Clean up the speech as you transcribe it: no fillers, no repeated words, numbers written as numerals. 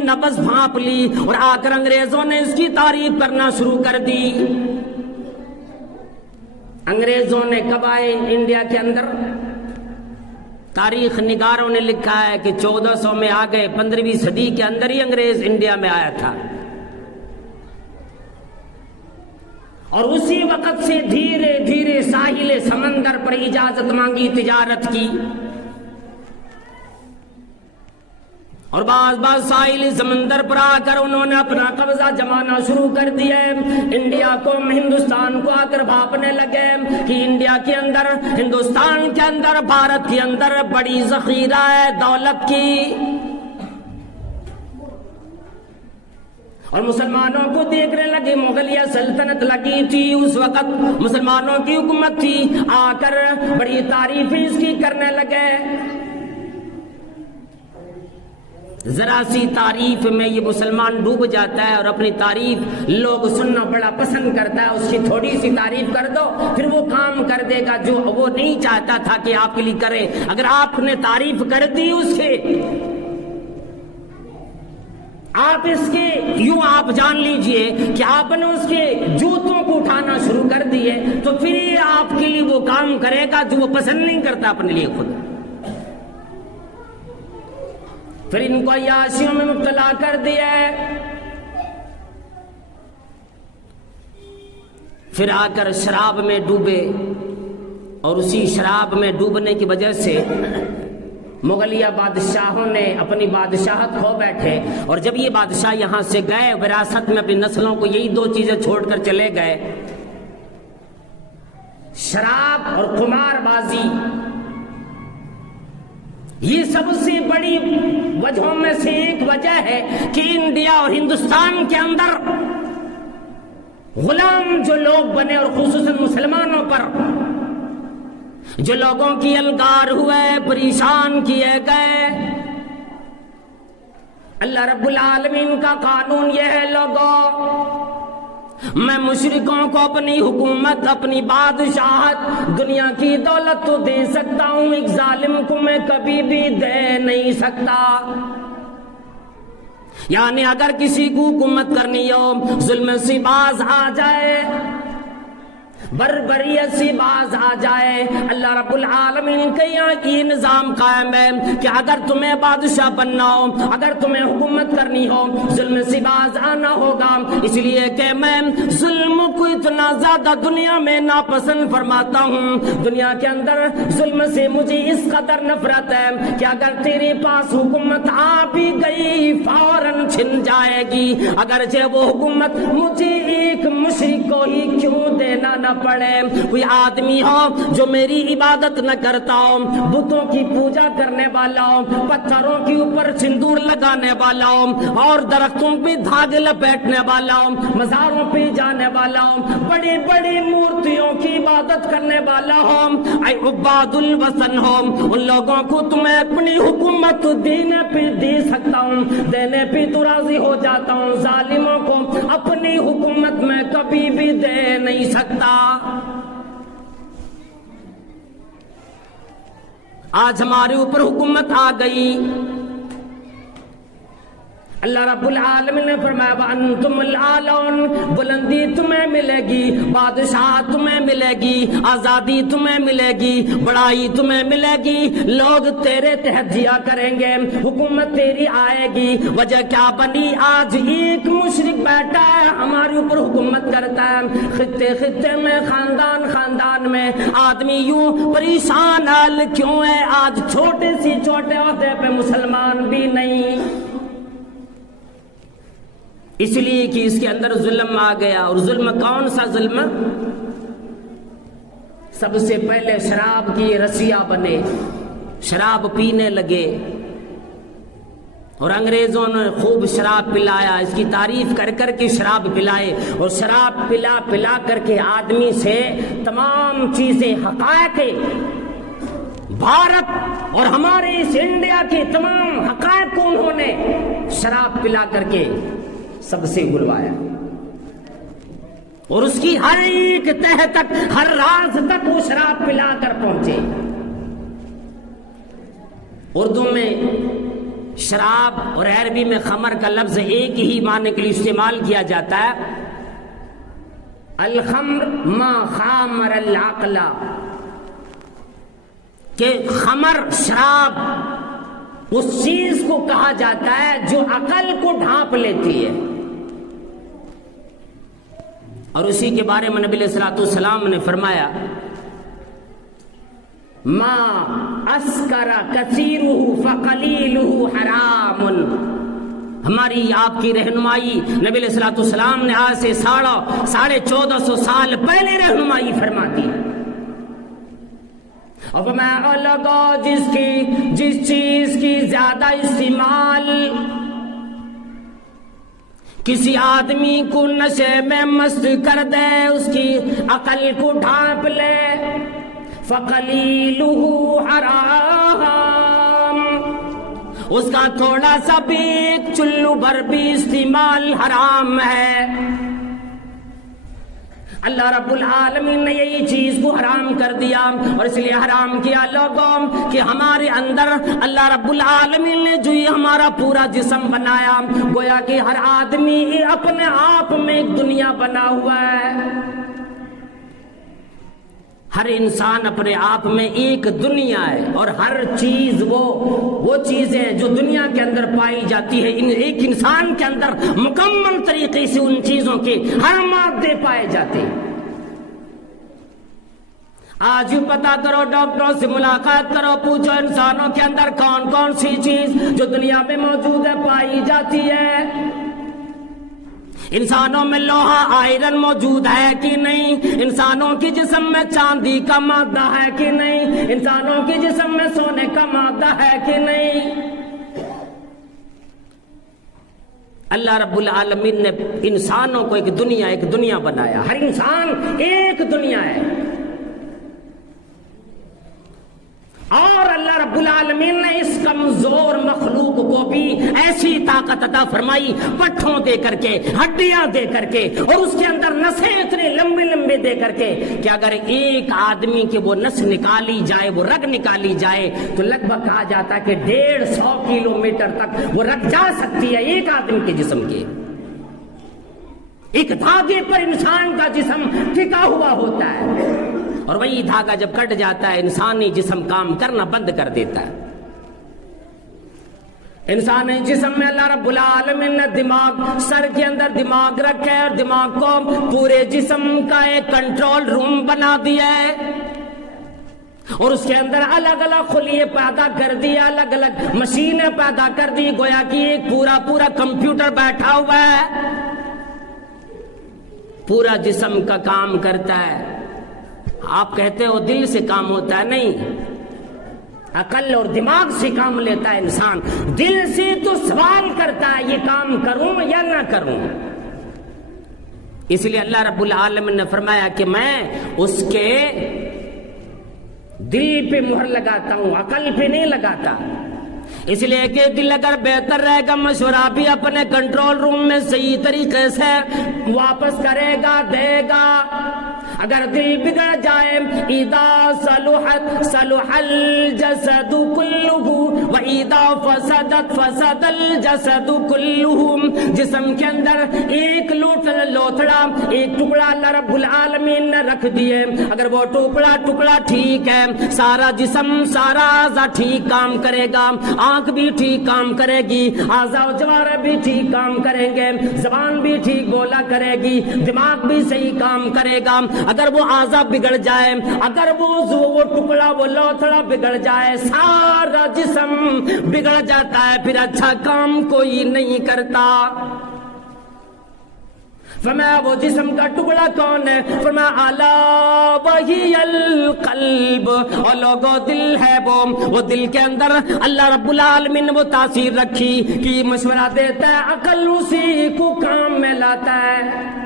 नब्ज़ भांप ली और आकर अंग्रेजों ने इसकी तारीफ करना शुरू कर दी। अंग्रेजों ने कब आए इंडिया के अंदर? तारीख निगारों ने लिखा है कि 1400 में आ गए, 15वीं सदी के अंदर ही अंग्रेज इंडिया में आया था। और उसी वक्त से धीरे धीरे साहिल समंदर पर इजाजत मांगी तिजारत की, और बाज साहिल समंदर पर आकर उन्होंने अपना कब्जा जमाना शुरू कर दिया। इंडिया को, हिंदुस्तान को आकर भापने लगे कि इंडिया के अंदर, हिंदुस्तान के अंदर, भारत के अंदर बड़ी जखीरा है दौलत की। और मुसलमानों को देखने लगे, मुगलिया सल्तनत लगी थी उस वक्त, मुसलमानों की हुकूमत थी, आकर बड़ी तारीफें इसकी करने लगे। जरा सी तारीफ में ये मुसलमान डूब जाता है और अपनी तारीफ लोग सुनना बड़ा पसंद करता है। उसकी थोड़ी सी तारीफ कर दो, फिर वो काम कर देगा जो वो नहीं चाहता था कि आपके लिए करे। अगर आपने तारीफ कर दी उसके, आप इसके यूं आप जान लीजिए कि आपने उसके जूतों को उठाना शुरू कर दिए, तो फिर आपके लिए वो काम करेगा जो वो पसंद नहीं करता अपने लिए खुद। फिर इनको अय्याशियों में मुब्तला कर दिया है। फिर आकर शराब में डूबे, और उसी शराब में डूबने की वजह से मुगलिया बादशाहों ने अपनी बादशाहत खो बैठे। और जब ये बादशाह यहां से गए, विरासत में अपनी नस्लों को यही दो चीजें छोड़कर चले गए, शराब और कुमारबाजी। ये सबसे बड़ी वजहों में से एक वजह है कि इंडिया और हिंदुस्तान के अंदर गुलाम जो लोग बने, और खुसूसन मुसलमानों पर जो लोगों की अलगार हुए, परेशान किए गए। अल्लाह रब्बुल आलमीन का कानून यह है, लोगों, मैं मुशरिकों को अपनी हुकूमत, अपनी बादशाहत, दुनिया की दौलत तो दे सकता हूं, एक जालिम को मैं कभी भी दे नहीं सकता। यानी अगर किसी को हुकूमत करनी हो, जुल्म से बाज आ जाए, बर्बरियत से बाज आ जाए, अल्लाह रब्बुल आलमीन के यहाँ ये निजाम कायम है कि अगर तुम्हें बादशाह बनना हो, अगर तुम्हें हुकूमत करनी हो, जुल्म से बाज आना होगा। इसलिए कि मैं जुल्म को इतना ज्यादा दुनिया में नापसंद फरमाता हूँ, दुनिया के अंदर जुल्म से मुझे इस कदर नफरत है कि अगर तेरे पास हुकूमत आ भी गई फौरन छिन जाएगी, अगर चाहे वो हुकूमत मुझे एक मुशरिक को ही क्यों देना न पड़े। कोई आदमी हो जो मेरी इबादत न करता हो, बुतों की पूजा करने वाला हो, पत्थरों के ऊपर सिंदूर लगाने वाला हो, और दरख्तों पे धागे लपेटने वाला हो, मज़ारों पे जाने वाला हो, बड़ी बड़ी मूर्तियों की इबादत करने वाला हो, उबादुल वसन हो, उन लोगों को तुम्हें अपनी हुकूमत देने पे दे सकता हूँ, देने पे तो राजी हो जाता हूँ, जालिमों को अपनी हुकूमत में कभी भी दे नहीं सकता। आज हमारे ऊपर हुकूमत आ गई। अल्लाह रब्बुल आलमीन ने फरमाया अंतुमुल आलौन, बुलंदी तुम्हें मिलेगी, बादशाह तुम्हें मिलेगी, आजादी तुम्हें मिलेगी, बड़ाई तुम्हें मिलेगी, लोग तेरे तहत जिया करेंगे, हुकूमत तेरी आएगी। वजह क्या बनी? आज एक मुशरिक बैठा है हमारे ऊपर हुकूमत करता है, खित्ते खित्ते में, खानदान खानदान में आदमी यूं परेशान हाल क्यों है? आज छोटे से छोटे ओहदे पे मुसलमान भी नहीं, इसलिए कि इसके अंदर जुल्म आ गया। और जुल्म कौन सा जुल्म? सबसे पहले शराब की रसिया बने, शराब पीने लगे, और अंग्रेजों ने खूब शराब पिलाया, इसकी तारीफ कर कर के शराब पिलाए, और शराब पिला पिला करके आदमी से तमाम चीजें, हकायक, भारत और हमारे इस इंडिया के तमाम हकायक को उन्होंने शराब पिला करके सबसे बुलवाया, और उसकी हर एक तह तक, हर राज तक वो शराब पिला कर पहुंचे। उर्दू में شراب اور عربی میں خمر کا لفظ ایک ہی معنی کے لیے استعمال کیا جاتا ہے، الخمر ما خامر العقل، کہ خمر شراب اس چیز کو کہا جاتا ہے جو عقل کو ڈھانپ لیتی ہے. اور اسی کے بارے میں نبی علیہ الصلوۃ والسلام نے فرمایا ما اسکر کثیرہ فقلیلہ حرام. ہماری آپ کی رہنمائی نبی علیہ الصلوۃ والسلام نے آج سے 1450 سال پہلے رہنمائی فرما دی. اور میں لگا جس چیز کی زیادہ استعمال کسی آدمی کو نشے میں مست کر دے، اس کی عقل کو ڈھانپ لے، فقلیلہ حرام، اس کا تھوڑا سا بھی ایک چلو بھر بھی استعمال حرام ہے. اللہ رب العالمین نے یہی چیز کو حرام کر دیا، اور اس لیے حرام کیا لوگوں کہ ہمارے اندر اللہ رب العالمین نے جو یہ ہمارا پورا جسم بنایا، گویا کہ ہر آدمی اپنے آپ میں ایک دنیا بنا ہوا ہے. ہر انسان اپنے آپ میں ایک دنیا ہے، اور ہر چیز وہ چیزیں جو دنیا کے اندر پائی جاتی ہے، ایک انسان کے اندر مکمل طریقے سے ان چیزوں کے ہر مادے پائے جاتے ہیں. آج ہی پتا کرو، ڈاکٹروں سے ملاقات کرو، پوچھو انسانوں کے اندر کون کون سی چیز جو دنیا میں موجود ہے پائی جاتی ہے. انسانوں میں لوہا آئرن موجود ہے کہ نہیں؟ انسانوں کے جسم میں چاندی کا مادہ ہے کہ نہیں؟ انسانوں کے جسم میں سونے کا مادہ ہے کہ نہیں؟ اللہ رب العالمین نے انسانوں کو ایک دنیا بنایا. ہر انسان ایک دنیا ہے. اور اللہ رب العالمین نے اس کمزور مخلوق کو بھی ایسی طاقت عطا فرمائی، پٹھوں دے کر کے، ہڈیاں دے کر کے، اور اس کے اندر نسیں اتنے لمبے لمبے دے کر کے کہ اگر ایک آدمی کی وہ نس نکالی جائے، وہ رگ نکالی جائے، تو لگ بھگ کہا جاتا ہے کہ 150 کلومیٹر تک وہ رگ جا سکتی ہے ایک آدمی کے جسم کے. ایک دھاگے پر انسان کا جسم ٹکا ہوا ہوتا ہے، اور وہی دھاگا جب کٹ جاتا ہے انسانی جسم کام کرنا بند کر دیتا ہے. انسانی جسم میں اللہ رب العالمین نے دماغ، سر کے اندر دماغ رکھا ہے، اور دماغ کو پورے جسم کا ایک کنٹرول روم بنا دیا ہے، اور اس کے اندر الگ الگ خلیے پیدا کر دیے، الگ الگ مشینیں پیدا کر دی، گویا کہ ایک پورا کمپیوٹر بیٹھا ہوا ہے، پورا جسم کا کام کرتا ہے. آپ کہتے ہو دل سے کام ہوتا ہے، نہیں، عقل اور دماغ سے کام لیتا ہے انسان. دل سے تو سوال کرتا ہے یہ کام کروں یا نہ کروں. اس لیے اللہ رب العالمین نے فرمایا کہ میں اس کے دل پہ مہر لگاتا ہوں، عقل پہ نہیں لگاتا. اس لیے کہ دل اگر بہتر رہے گا، مشورہ بھی اپنے کنٹرول روم میں صحیح طریقے سے واپس کرے گا، دے گا. اگر دل بگڑ جائے، اذا صلحت صلح الجسد كله واذا فسدت فسد الجسد كله. جسم کے اندر ایک لوتھڑا، ایک ٹکڑا اللہ رب العالمین نے رکھ دیے، اگر وہ ٹکڑا ٹھیک ہے، سارا جسم، سارا اعضاء ٹھیک کام کرے گا. آنکھ بھی ٹھیک کام کرے گی، اعضاء و جوارح بھی ٹھیک کام کریں گے، زبان بھی ٹھیک بولا کرے گی، دماغ بھی صحیح کام کرے گا. اگر وہ اعضاء بگڑ جائے، اگر وہ ٹکڑا، وہ لوتھڑا بگڑ جائے، سارا جسم بگڑ جاتا ہے، پھر اچھا کام کوئی نہیں کرتا. فرمایا وہ جسم کا ٹکڑا کون ہے؟ فرمایا الا وہی القلب، اور لوگوں دل ہے وہ دل کے اندر اللہ رب العالمین نے وہ تاثیر رکھی کہ مشورہ دیتا ہے، عقل اسی کو کام میں لاتا ہے.